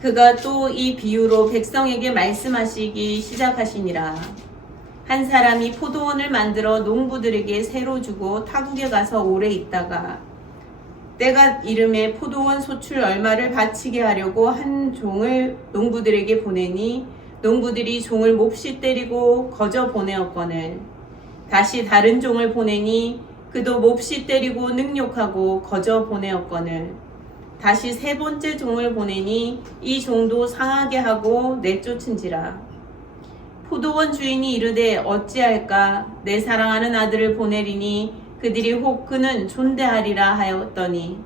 그가 또 이 비유로 백성에게 말씀하시기 시작하시니라. 한 사람이 포도원을 만들어 농부들에게 새로 주고 타국에 가서 오래 있다가 때가 이름에 포도원 소출 얼마를 바치게 하려고 한 종을 농부들에게 보내니 농부들이 종을 몹시 때리고 거저 보내었거늘 다시 다른 종을 보내니 그도 몹시 때리고 능욕하고 거저 보내었거늘 다시 세 번째 종을 보내니 이 종도 상하게 하고 내쫓은지라. 포도원 주인이 이르되 어찌할까 내 사랑하는 아들을 보내리니 그들이 혹 그는 존대하리라 하였더니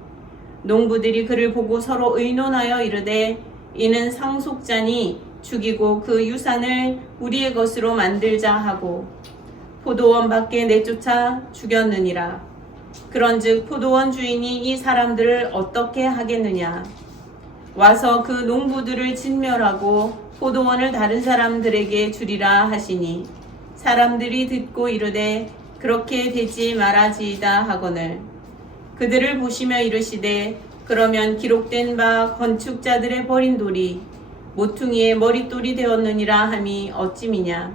농부들이 그를 보고 서로 의논하여 이르되 이는 상속자니 죽이고 그 유산을 우리의 것으로 만들자 하고 포도원 밖에 내쫓아 죽였느니라. 그런즉 포도원 주인이 이 사람들을 어떻게 하겠느냐. 와서 그 농부들을 진멸하고 포도원을 다른 사람들에게 주리라 하시니 사람들이 듣고 이르되 그렇게 되지 말아지이다 하거늘 그들을 보시며 이르시되 그러면 기록된 바 건축자들의 버린 돌이 모퉁이의 머릿돌이 되었느니라 함이 어찌미냐.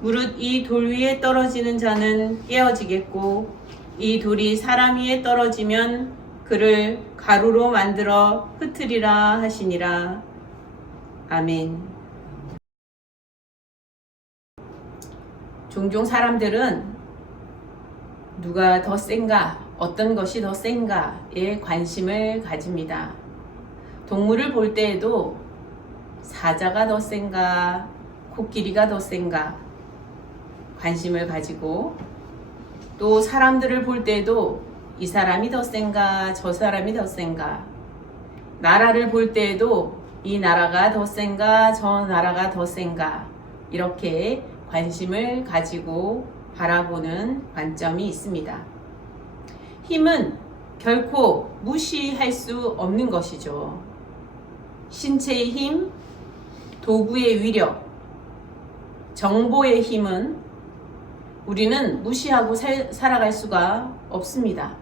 무릇 이 돌 위에 떨어지는 자는 깨어지겠고 이 돌이 사람 위에 떨어지면 그를 가루로 만들어 흩으리라 하시니라. 아멘. 종종 사람들은 누가 더 센가, 어떤 것이 더 센가에 관심을 가집니다. 동물을 볼 때에도 사자가 더 센가, 코끼리가 더 센가 관심을 가지고 또 사람들을 볼 때에도 이 사람이 더 센가, 저 사람이 더 센가 나라를 볼 때에도 이 나라가 더 센가, 저 나라가 더 센가 이렇게 관심을 가지고 바라보는 관점이 있습니다. 힘은 결코 무시할 수 없는 것이죠. 신체의 힘, 도구의 위력, 정보의 힘은 우리는 무시하고 살아갈 수가 없습니다.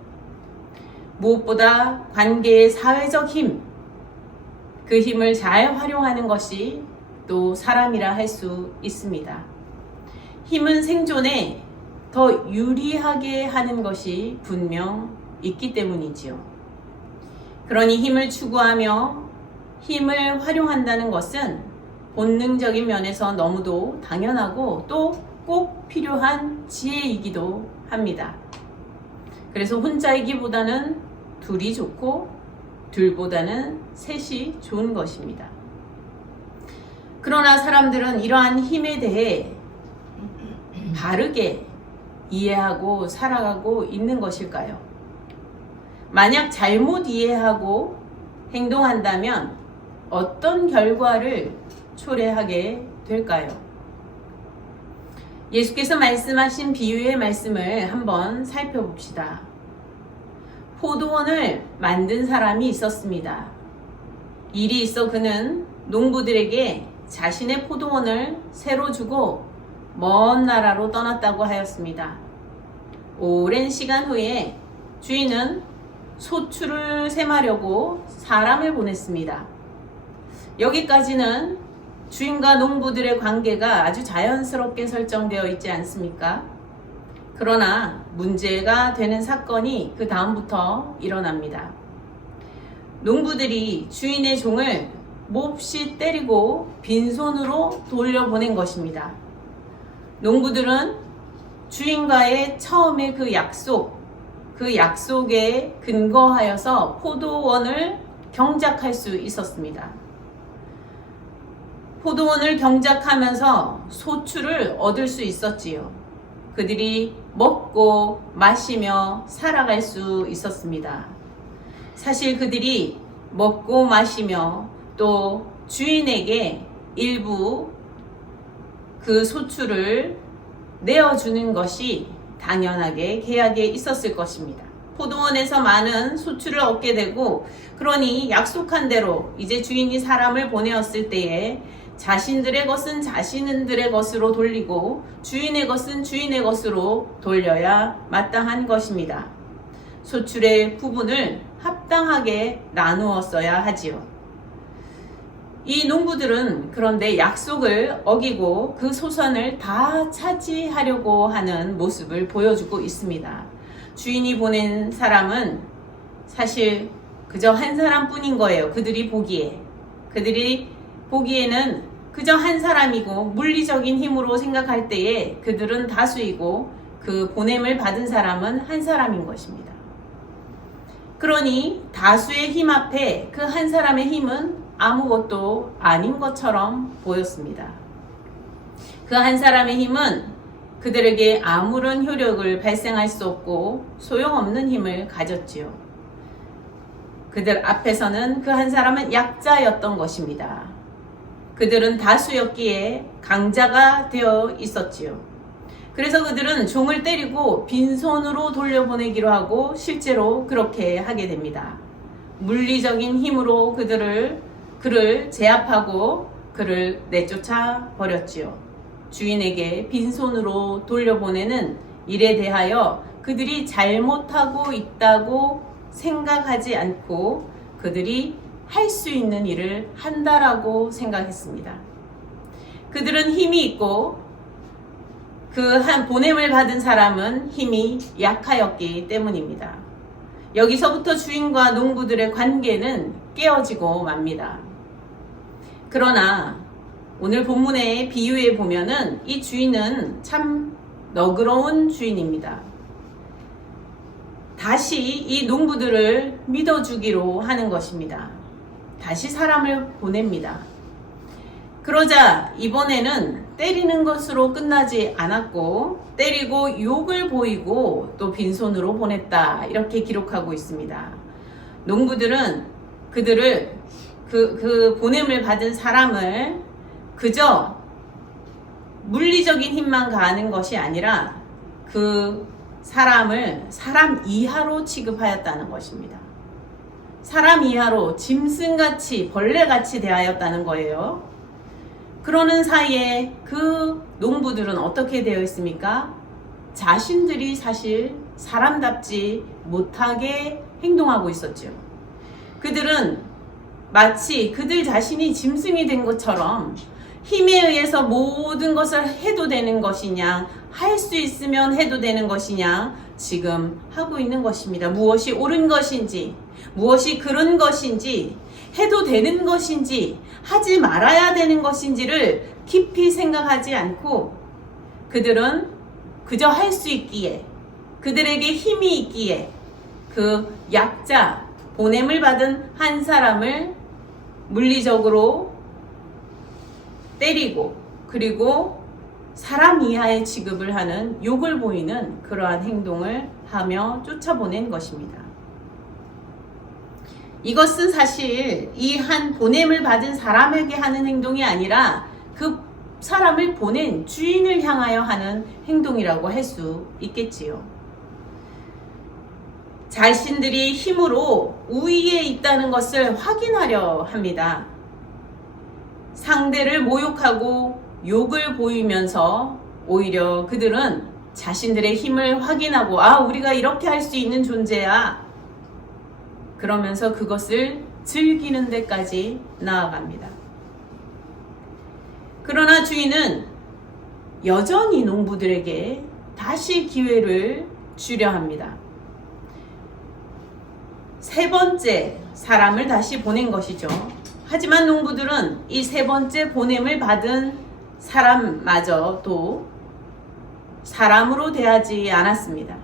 무엇보다 관계의 사회적 힘, 그 힘을 잘 활용하는 것이 또 사람이라 할 수 있습니다. 힘은 생존에 더 유리하게 하는 것이 분명 있기 때문이지요. 그러니 힘을 추구하며 힘을 활용한다는 것은 본능적인 면에서 너무도 당연하고 또 꼭 필요한 지혜이기도 합니다. 그래서 혼자이기보다는 둘이 좋고 둘보다는 셋이 좋은 것입니다. 그러나 사람들은 이러한 힘에 대해 바르게 이해하고 살아가고 있는 것일까요? 만약 잘못 이해하고 행동한다면 어떤 결과를 초래하게 될까요? 예수께서 말씀하신 비유의 말씀을 한번 살펴봅시다. 포도원을 만든 사람이 있었습니다. 일이 있어 그는 농부들에게 자신의 포도원을 새로 주고 먼 나라로 떠났다고 하였습니다. 오랜 시간 후에 주인은 소출을 셈하려고 사람을 보냈습니다. 여기까지는 주인과 농부들의 관계가 아주 자연스럽게 설정되어 있지 않습니까? 그러나 문제가 되는 사건이 그 다음부터 일어납니다. 농부들이 주인의 종을 몹시 때리고 빈손으로 돌려보낸 것입니다. 농부들은 주인과의 처음의 그 약속에 근거하여서 포도원을 경작할 수 있었습니다. 포도원을 경작하면서 소출을 얻을 수 있었지요. 그들이 먹고 마시며 살아갈 수 있었습니다. 사실 그들이 먹고 마시며 또 주인에게 일부 그 소출을 내어주는 것이 당연하게 계약에 있었을 것입니다. 포도원에서 많은 소출을 얻게 되고 그러니 약속한 대로 이제 주인이 사람을 보내었을 때에 자신들의 것은 자신들의 것으로 돌리고 주인의 것은 주인의 것으로 돌려야 마땅한 것입니다. 소출의 부분을 합당하게 나누었어야 하지요. 이 농부들은 그런데 약속을 어기고 그 소선을 다 차지하려고 하는 모습을 보여주고 있습니다. 주인이 보낸 사람은 사실 그저 한 사람뿐인 거예요. 그들이 보기에는 그저 한 사람이고 물리적인 힘으로 생각할 때에 그들은 다수이고 그 보냄을 받은 사람은 한 사람인 것입니다. 그러니 다수의 힘 앞에 그 한 사람의 힘은 아무것도 아닌 것처럼 보였습니다. 그 한 사람의 힘은 그들에게 아무런 효력을 발생할 수 없고 소용없는 힘을 가졌지요. 그들 앞에서는 그 한 사람은 약자였던 것입니다. 그들은 다수였기에 강자가 되어 있었지요. 그래서 그들은 종을 때리고 빈손으로 돌려보내기로 하고 실제로 그렇게 하게 됩니다. 물리적인 힘으로 그를 제압하고 그를 내쫓아 버렸지요. 주인에게 빈손으로 돌려보내는 일에 대하여 그들이 잘못하고 있다고 생각하지 않고 그들이 할 수 있는 일을 한다라고 생각했습니다. 그들은 힘이 있고 그 한 보냄을 받은 사람은 힘이 약하였기 때문입니다. 여기서부터 주인과 농부들의 관계는 깨어지고 맙니다. 그러나 오늘 본문의 비유에 보면은 이 주인은 참 너그러운 주인입니다. 다시 이 농부들을 믿어주기로 하는 것입니다. 다시 사람을 보냅니다. 그러자 이번에는 때리는 것으로 끝나지 않았고 때리고 욕을 보이고 또 빈손으로 보냈다 이렇게 기록하고 있습니다. 농부들은 그들을 그 보냄을 받은 사람을 그저 물리적인 힘만 가하는 것이 아니라 그 사람을 사람 이하로 취급하였다는 것입니다. 사람 이하로 짐승같이 벌레같이 대하였다는 거예요. 그러는 사이에 그 농부들은 어떻게 되어 있습니까? 자신들이 사실 사람답지 못하게 행동하고 있었죠. 그들은 마치 그들 자신이 짐승이 된 것처럼 힘에 의해서 모든 것을 해도 되는 것이냐, 할 수 있으면 해도 되는 것이냐 지금 하고 있는 것입니다. 무엇이 옳은 것인지, 무엇이 그런 것인지, 해도 되는 것인지, 하지 말아야 되는 것인지를 깊이 생각하지 않고 그들은 그저 할 수 있기에, 그들에게 힘이 있기에 그 약자, 보냄을 받은 한 사람을 물리적으로 때리고 그리고 사람 이하의 취급을 하는 욕을 보이는 그러한 행동을 하며 쫓아보낸 것입니다. 이것은 사실 이 한 보냄을 받은 사람에게 하는 행동이 아니라 그 사람을 보낸 주인을 향하여 하는 행동이라고 할 수 있겠지요. 자신들이 힘으로 우위에 있다는 것을 확인하려 합니다. 상대를 모욕하고 욕을 보이면서 오히려 그들은 자신들의 힘을 확인하고 우리가 이렇게 할 수 있는 존재야. 그러면서 그것을 즐기는 데까지 나아갑니다. 그러나 주인은 여전히 농부들에게 다시 기회를 주려 합니다. 세 번째 사람을 다시 보낸 것이죠. 하지만 농부들은 이 세 번째 보냄을 받은 사람마저도 사람으로 대하지 않았습니다.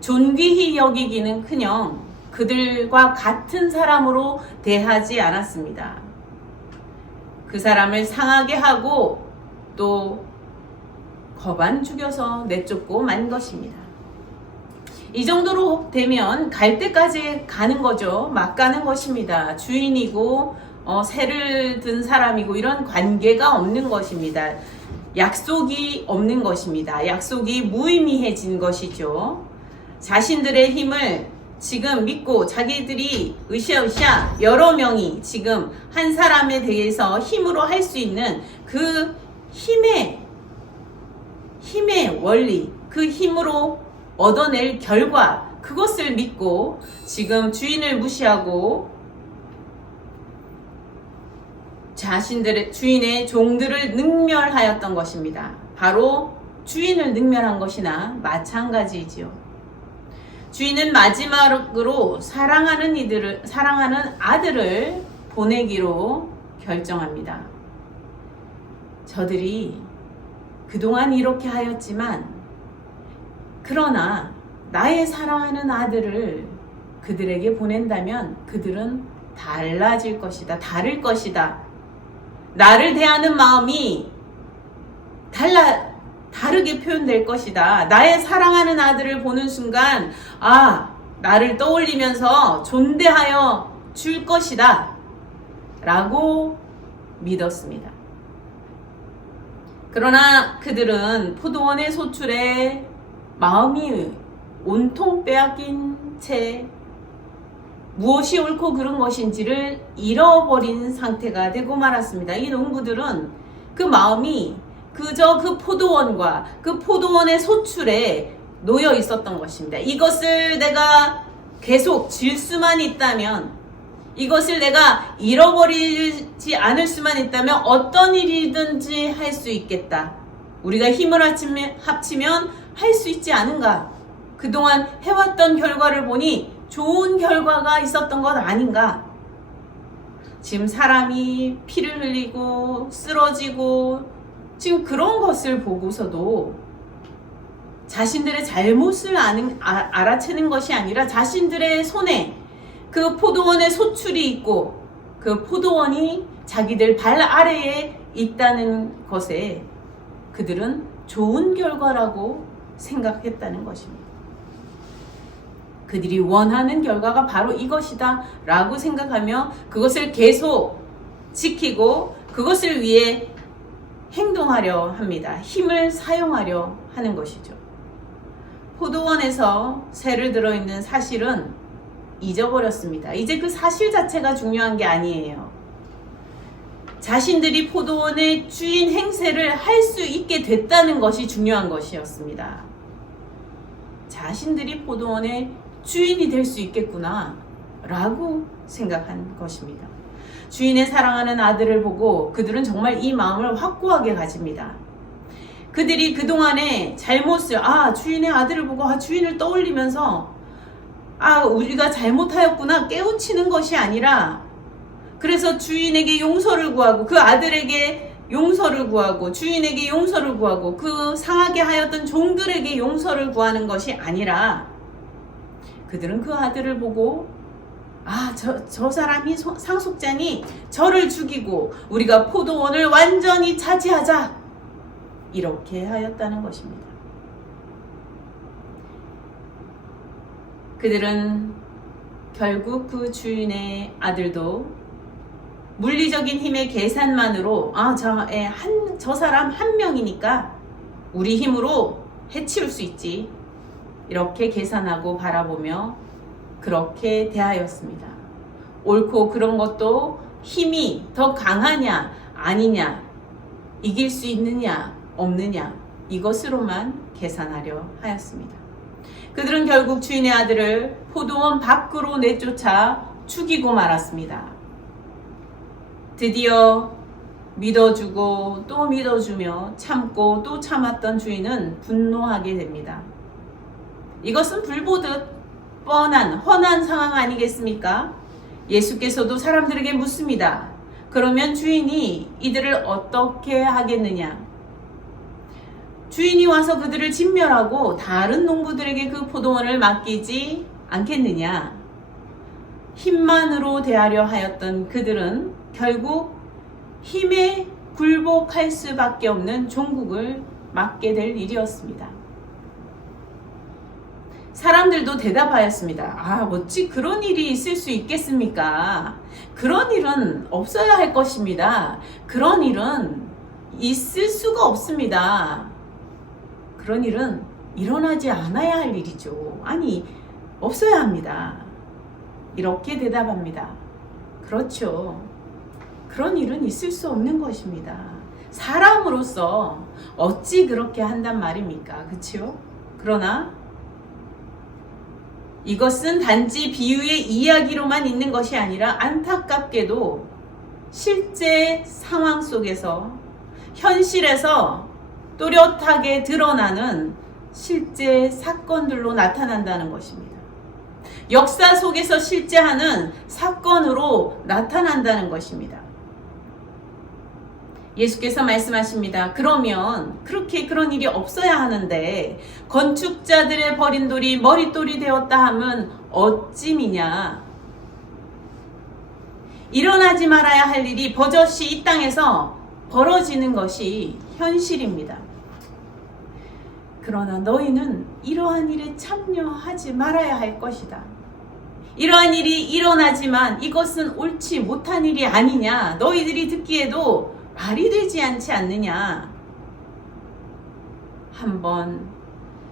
존귀히 여기기는커녕 그들과 같은 사람으로 대하지 않았습니다. 그 사람을 상하게 하고 또 거반 죽여서 내쫓고 만 것입니다. 이 정도로 되면 갈 때까지 가는 거죠. 막 가는 것입니다. 주인이고 새를 든 사람이고 이런 관계가 없는 것입니다. 약속이 없는 것입니다. 약속이 무의미해진 것이죠. 자신들의 힘을 지금 믿고 자기들이 으쌰으쌰 여러 명이 지금 한 사람에 대해서 힘으로 할 수 있는 그 힘의 원리, 그 힘으로 얻어낼 결과, 그것을 믿고 지금 주인을 무시하고 자신들의 주인의 종들을 능멸하였던 것입니다. 바로 주인을 능멸한 것이나 마찬가지이지요. 주인은 마지막으로 사랑하는 아들을 보내기로 결정합니다. 저들이 그동안 이렇게 하였지만, 그러나 나의 사랑하는 아들을 그들에게 보낸다면 그들은 달라질 것이다. 다를 것이다. 나를 대하는 마음이 다르게 표현될 것이다. 나의 사랑하는 아들을 보는 순간, 나를 떠올리면서 존대하여 줄 것이다. 라고 믿었습니다. 그러나 그들은 포도원의 소출에 마음이 온통 빼앗긴 채 무엇이 옳고 그른 것인지를 잃어버린 상태가 되고 말았습니다. 이 농부들은 그 마음이 그저 그 포도원과 그 포도원의 소출에 놓여 있었던 것입니다. 이것을 내가 계속 질 수만 있다면, 이것을 내가 잃어버리지 않을 수만 있다면 어떤 일이든지 할 수 있겠다. 우리가 힘을 합치면 할 수 있지 않은가? 그동안 해왔던 결과를 보니 좋은 결과가 있었던 것 아닌가? 지금 사람이 피를 흘리고 쓰러지고 지금 그런 것을 보고서도 자신들의 잘못을 알아채는 것이 아니라 자신들의 손에 그 포도원의 소출이 있고 그 포도원이 자기들 발 아래에 있다는 것에 그들은 좋은 결과라고 생각했다는 것입니다. 그들이 원하는 결과가 바로 이것이다 라고 생각하며 그것을 계속 지키고 그것을 위해 행동하려 합니다. 힘을 사용하려 하는 것이죠. 포도원에서 새를 들어있는 사실은 잊어버렸습니다. 이제 그 사실 자체가 중요한 게 아니에요. 자신들이 포도원의 주인 행세를 할 수 있게 됐다는 것이 중요한 것이었습니다. 자신들이 포도원의 주인이 될 수 있겠구나 라고 생각한 것입니다. 주인의 사랑하는 아들을 보고 그들은 정말 이 마음을 확고하게 가집니다. 그들이 그동안의 잘못을 주인의 아들을 보고 주인을 떠올리면서 우리가 잘못하였구나 깨우치는 것이 아니라, 그래서 주인에게 용서를 구하고 그 아들에게 용서를 구하고 주인에게 용서를 구하고 그 상하게 하였던 종들에게 용서를 구하는 것이 아니라, 그들은 그 아들을 보고 저 사람이 상속자니 저를 죽이고 우리가 포도원을 완전히 차지하자, 이렇게 하였다는 것입니다. 그들은 결국 그 주인의 아들도 물리적인 힘의 계산만으로 저 사람 한 명이니까 우리 힘으로 해치울 수 있지, 이렇게 계산하고 바라보며 그렇게 대하였습니다. 옳고 그런 것도 힘이 더 강하냐 아니냐, 이길 수 있느냐 없느냐, 이것으로만 계산하려 하였습니다. 그들은 결국 주인의 아들을 포도원 밖으로 내쫓아 죽이고 말았습니다. 드디어 믿어주고 또 믿어주며 참고 또 참았던 주인은 분노하게 됩니다. 이것은 불보듯 뻔한 훤한 상황 아니겠습니까? 예수께서도 사람들에게 묻습니다. 그러면 주인이 이들을 어떻게 하겠느냐? 주인이 와서 그들을 진멸하고 다른 농부들에게 그 포도원을 맡기지 않겠느냐? 힘만으로 대하려 하였던 그들은 결국 힘에 굴복할 수밖에 없는 종국을 맡게 될 일이었습니다. 사람들도 대답하였습니다. 어찌 그런 일이 있을 수 있겠습니까? 그런 일은 없어야 할 것입니다. 그런 일은 있을 수가 없습니다. 그런 일은 일어나지 않아야 할 일이죠. 없어야 합니다. 이렇게 대답합니다. 그렇죠. 그런 일은 있을 수 없는 것입니다. 사람으로서 어찌 그렇게 한단 말입니까? 그렇죠? 그러나 이것은 단지 비유의 이야기로만 있는 것이 아니라 안타깝게도 실제 상황 속에서 현실에서 또렷하게 드러나는 실제 사건들로 나타난다는 것입니다. 역사 속에서 실제하는 사건으로 나타난다는 것입니다. 예수께서 말씀하십니다. 그러면 그런 일이 없어야 하는데 건축자들의 버린 돌이 머릿돌이 되었다 하면 어찌미냐. 일어나지 말아야 할 일이 버젓이 이 땅에서 벌어지는 것이 현실입니다. 그러나 너희는 이러한 일에 참여하지 말아야 할 것이다. 이러한 일이 일어나지만 이것은 옳지 못한 일이 아니냐. 너희들이 듣기에도 말이 되지 않지 않느냐. 한번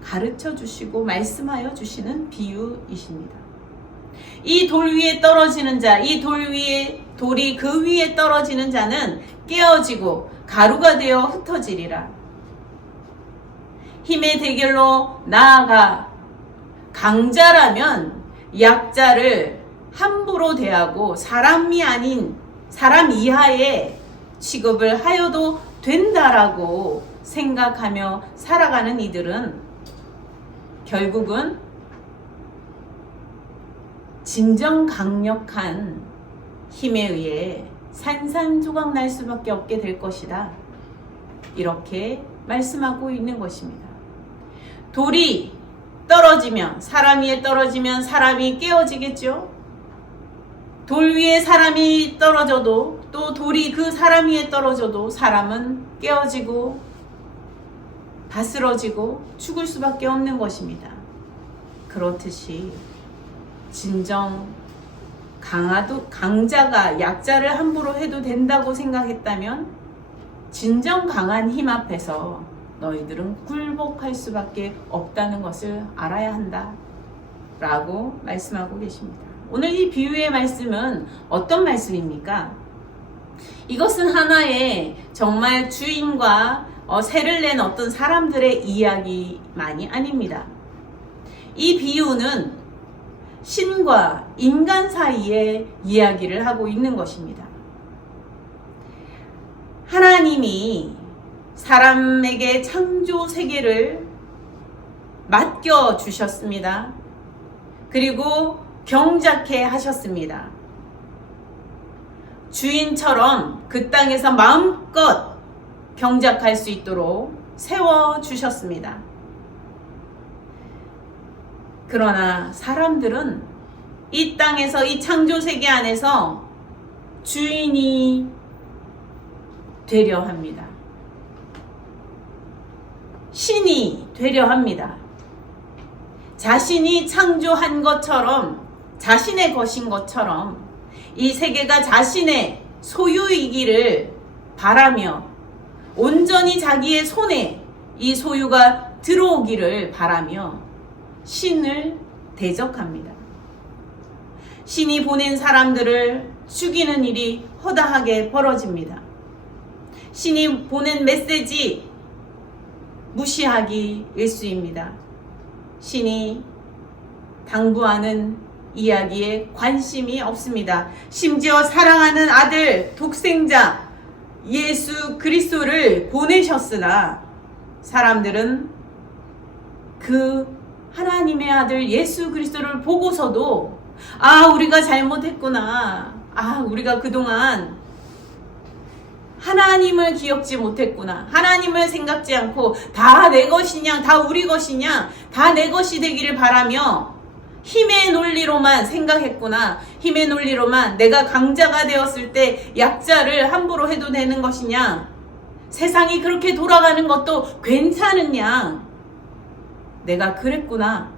가르쳐 주시고 말씀하여 주시는 비유이십니다. 이 돌 위에 떨어지는 자, 이 돌이 그 위에 떨어지는 자는 깨어지고 가루가 되어 흩어지리라. 힘의 대결로 나아가 강자라면 약자를 함부로 대하고 사람이 아닌 사람 이하의 취급을 하여도 된다라고 생각하며 살아가는 이들은 결국은 진정 강력한 힘에 의해 산산조각 날 수밖에 없게 될 것이다. 이렇게 말씀하고 있는 것입니다. 돌이 떨어지면, 사람 위에 떨어지면 사람이 깨어지겠죠? 돌 위에 사람이 떨어져도, 또 돌이 그 사람 위에 떨어져도 사람은 깨어지고 바스러지고 죽을 수밖에 없는 것입니다. 그렇듯이 진정 강자가 약자를 함부로 해도 된다고 생각했다면 진정 강한 힘 앞에서 너희들은 굴복할 수밖에 없다는 것을 알아야 한다 라고 말씀하고 계십니다. 오늘 이 비유의 말씀은 어떤 말씀입니까? 이것은 하나의 정말 주인과 세를 낸 어떤 사람들의 이야기만이 아닙니다. 이 비유는 신과 인간 사이의 이야기를 하고 있는 것입니다. 하나님이 사람에게 창조 세계를 맡겨 주셨습니다. 그리고 경작해 하셨습니다. 주인처럼 그 땅에서 마음껏 경작할 수 있도록 세워 주셨습니다. 그러나 사람들은 이 땅에서 이 창조 세계 안에서 주인이 되려 합니다. 신이 되려 합니다. 자신이 창조한 것처럼, 자신의 것인 것처럼 이 세계가 자신의 소유이기를 바라며 온전히 자기의 손에 이 소유가 들어오기를 바라며 신을 대적합니다. 신이 보낸 사람들을 죽이는 일이 허다하게 벌어집니다. 신이 보낸 메시지 무시하기 일쑤입니다. 신이 당부하는 이야기에 관심이 없습니다. 심지어 사랑하는 아들 독생자 예수 그리스도를 보내셨으나 사람들은 그 하나님의 아들 예수 그리스도를 보고서도 우리가 잘못했구나. 우리가 그동안 하나님을 기억지 못했구나. 하나님을 생각지 않고 다 내 것이냐, 다 우리 것이냐, 다 내 것이 되기를 바라며 힘의 논리로만 생각했구나. 힘의 논리로만 내가 강자가 되었을 때 약자를 함부로 해도 되는 것이냐. 세상이 그렇게 돌아가는 것도 괜찮으냐. 내가 그랬구나.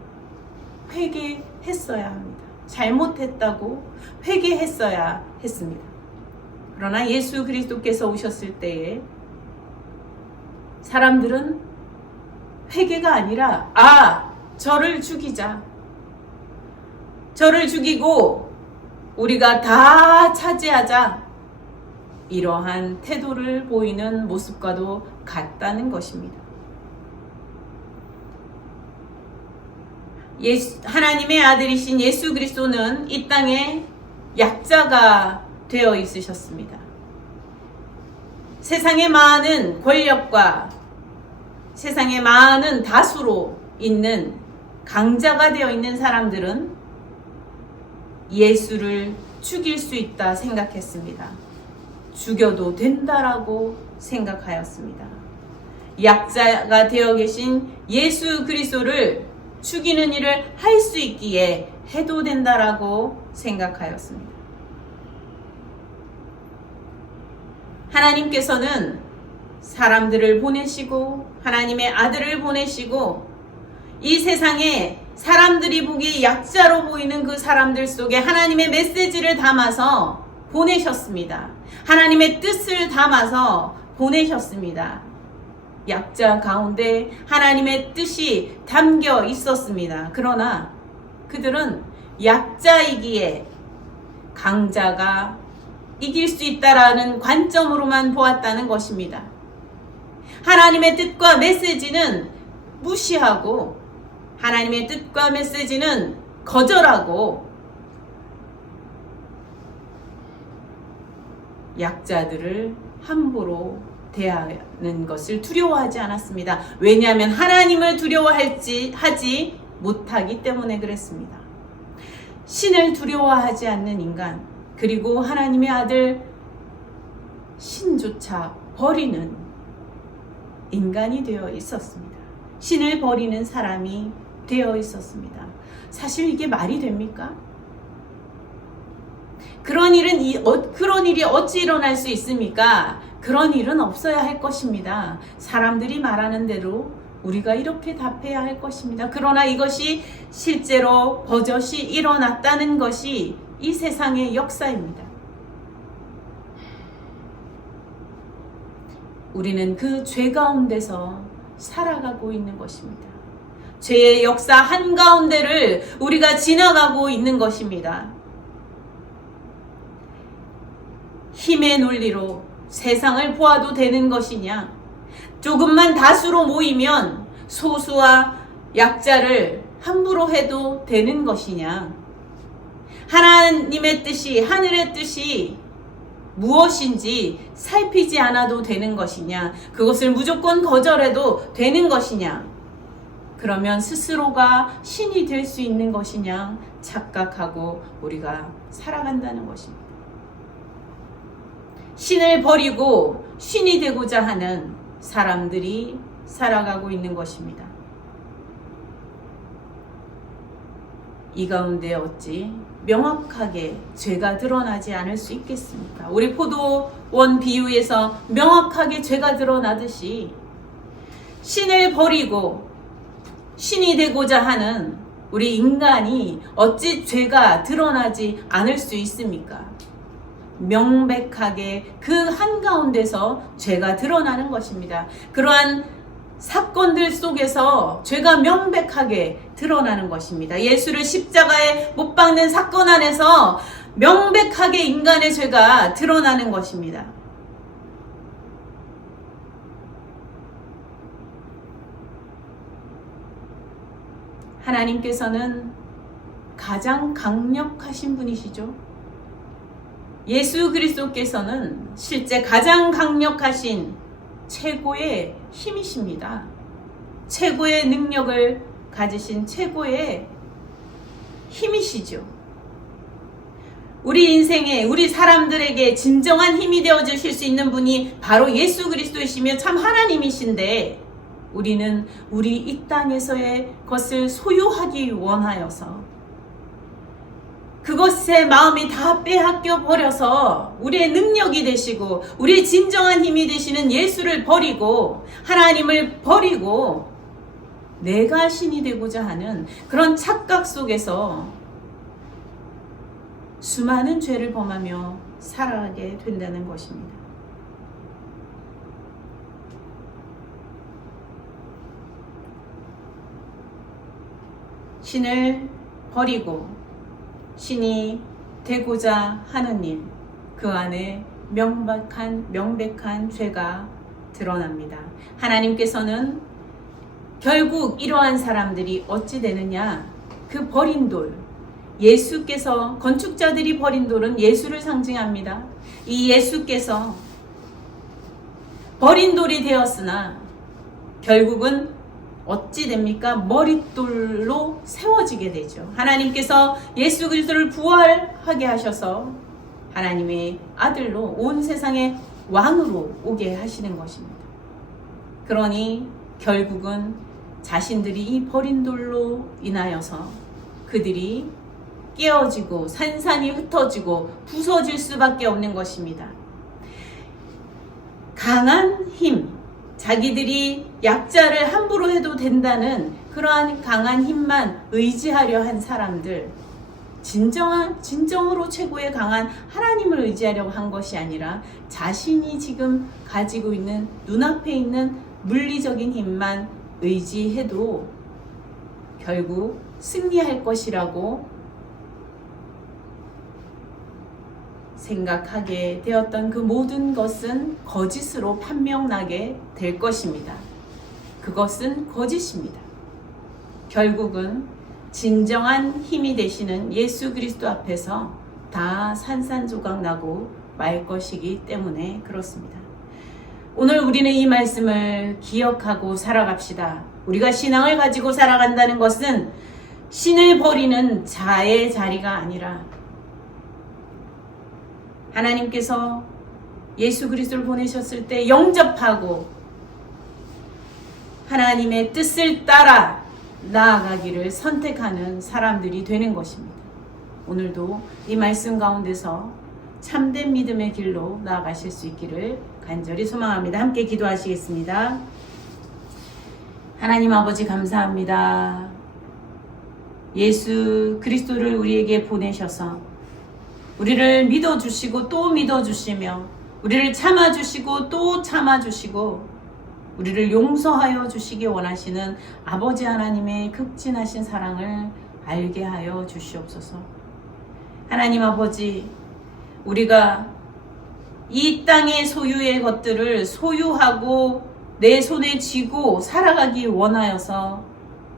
회개했어야 합니다. 잘못했다고 회개했어야 했습니다. 그러나 예수 그리스도께서 오셨을 때에 사람들은 회개가 아니라 저를 죽이자. 저를 죽이고 우리가 다 차지하자. 이러한 태도를 보이는 모습과도 같다는 것입니다. 하나님의 아들이신 예수 그리스도는 이 땅에 약자가 되어 있으셨습니다. 세상의 많은 권력과 세상의 많은 다수로 있는 강자가 되어 있는 사람들은 예수를 죽일 수 있다 생각했습니다. 죽여도 된다라고 생각하였습니다. 약자가 되어 계신 예수 그리스도를 죽이는 일을 할 수 있기에 해도 된다라고 생각하였습니다. 하나님께서는 사람들을 보내시고 하나님의 아들을 보내시고 이 세상에 사람들이 보기에 약자로 보이는 그 사람들 속에 하나님의 메시지를 담아서 보내셨습니다. 하나님의 뜻을 담아서 보내셨습니다. 약자 가운데 하나님의 뜻이 담겨 있었습니다. 그러나 그들은 약자이기에 강자가 이길 수 있다라는 관점으로만 보았다는 것입니다. 하나님의 뜻과 메시지는 무시하고 하나님의 뜻과 메시지는 거절하고 약자들을 함부로 대하는 것을 두려워하지 않았습니다. 왜냐하면 하나님을 하지 못하기 때문에 그랬습니다. 신을 두려워하지 않는 인간, 그리고 하나님의 아들 신조차 버리는 인간이 되어 있었습니다. 신을 버리는 사람이 되어 있었습니다. 사실 이게 말이 됩니까? 그런 일이 어찌 일어날 수 있습니까? 그런 일은 없어야 할 것입니다. 사람들이 말하는 대로 우리가 이렇게 답해야 할 것입니다. 그러나 이것이 실제로 버젓이 일어났다는 것이 이 세상의 역사입니다. 우리는 그 죄 가운데서 살아가고 있는 것입니다. 죄의 역사 한가운데를 우리가 지나가고 있는 것입니다. 힘의 논리로 세상을 보아도 되는 것이냐? 조금만 다수로 모이면 소수와 약자를 함부로 해도 되는 것이냐? 하나님의 뜻이, 하늘의 뜻이 무엇인지 살피지 않아도 되는 것이냐? 그것을 무조건 거절해도 되는 것이냐? 그러면 스스로가 신이 될 수 있는 것이냐? 착각하고 우리가 살아간다는 것입니다. 신을 버리고 신이 되고자 하는 사람들이 살아가고 있는 것입니다. 이 가운데 어찌 명확하게 죄가 드러나지 않을 수 있겠습니까? 우리 포도원 비유에서 명확하게 죄가 드러나듯이 신을 버리고 신이 되고자 하는 우리 인간이 어찌 죄가 드러나지 않을 수 있습니까? 명백하게 그 한가운데서 죄가 드러나는 것입니다. 그러한 사건들 속에서 죄가 명백하게 드러나는 것입니다. 예수를 십자가에 못 박는 사건 안에서 명백하게 인간의 죄가 드러나는 것입니다. 하나님께서는 가장 강력하신 분이시죠. 예수 그리스도께서는 실제 가장 강력하신 최고의 힘이십니다. 최고의 능력을 가지신 최고의 힘이시죠. 우리 인생에, 우리 사람들에게 진정한 힘이 되어 주실 수 있는 분이 바로 예수 그리스도이시며 참 하나님이신데, 우리는 우리 이 땅에서의 것을 소유하기 원하여서 그것에 마음이 다 빼앗겨 버려서 우리의 능력이 되시고 우리의 진정한 힘이 되시는 예수를 버리고 하나님을 버리고 내가 신이 되고자 하는 그런 착각 속에서 수많은 죄를 범하며 살아가게 된다는 것입니다. 신을 버리고 신이 되고자 하는 일, 그 안에 명백한 죄가 드러납니다. 하나님께서는 결국 이러한 사람들이 어찌 되느냐? 그 버린 돌, 예수께서, 건축자들이 버린 돌은 예수를 상징합니다. 이 예수께서 버린 돌이 되었으나 결국은 어찌 됩니까? 머릿돌로 세워지게 되죠. 하나님께서 예수 그리스도를 부활하게 하셔서 하나님의 아들로 온 세상의 왕으로 오게 하시는 것입니다. 그러니 결국은 자신들이 이 버린 돌로 인하여서 그들이 깨어지고 산산이 흩어지고 부서질 수밖에 없는 것입니다. 강한 힘, 자기들이 약자를 함부로 해도 된다는 그러한 강한 힘만 의지하려 한 사람들, 진정으로 최고의 강한 하나님을 의지하려고 한 것이 아니라 자신이 지금 가지고 있는 눈앞에 있는 물리적인 힘만 의지해도 결국 승리할 것이라고 생각하게 되었던 그 모든 것은 거짓으로 판명나게 될 것입니다. 그것은 거짓입니다. 결국은 진정한 힘이 되시는 예수 그리스도 앞에서 다 산산조각 나고 말 것이기 때문에 그렇습니다. 오늘 우리는 이 말씀을 기억하고 살아갑시다. 우리가 신앙을 가지고 살아간다는 것은 신을 버리는 자의 자리가 아니라 하나님께서 예수 그리스도를 보내셨을 때 영접하고 하나님의 뜻을 따라 나아가기를 선택하는 사람들이 되는 것입니다. 오늘도 이 말씀 가운데서 참된 믿음의 길로 나아가실 수 있기를 간절히 소망합니다. 함께 기도하시겠습니다. 하나님 아버지 감사합니다. 예수 그리스도를 우리에게 보내셔서 우리를 믿어주시고 또 믿어주시며 우리를 참아주시고 또 참아주시고 우리를 용서하여 주시기 원하시는 아버지 하나님의 극진하신 사랑을 알게 하여 주시옵소서. 하나님 아버지, 우리가 이 땅의 소유의 것들을 소유하고 내 손에 쥐고 살아가기 원하여서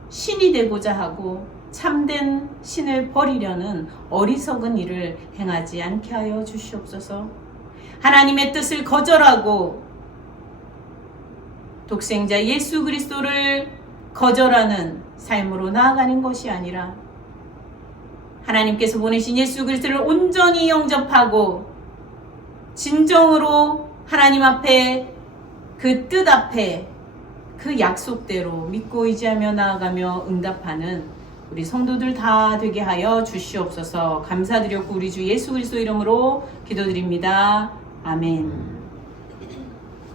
신이 되고자 하고 참된 신을 버리려는 어리석은 일을 행하지 않게 하여 주시옵소서. 하나님의 뜻을 거절하고 독생자 예수 그리스도를 거절하는 삶으로 나아가는 것이 아니라 하나님께서 보내신 예수 그리스도를 온전히 영접하고 진정으로 하나님 앞에 그 뜻 앞에 그 약속대로 믿고 의지하며 나아가며 응답하는 우리 성도들 다 되게 하여 주시옵소서. 감사드렸고 우리 주 예수 그리스도 이름으로 기도드립니다. 아멘.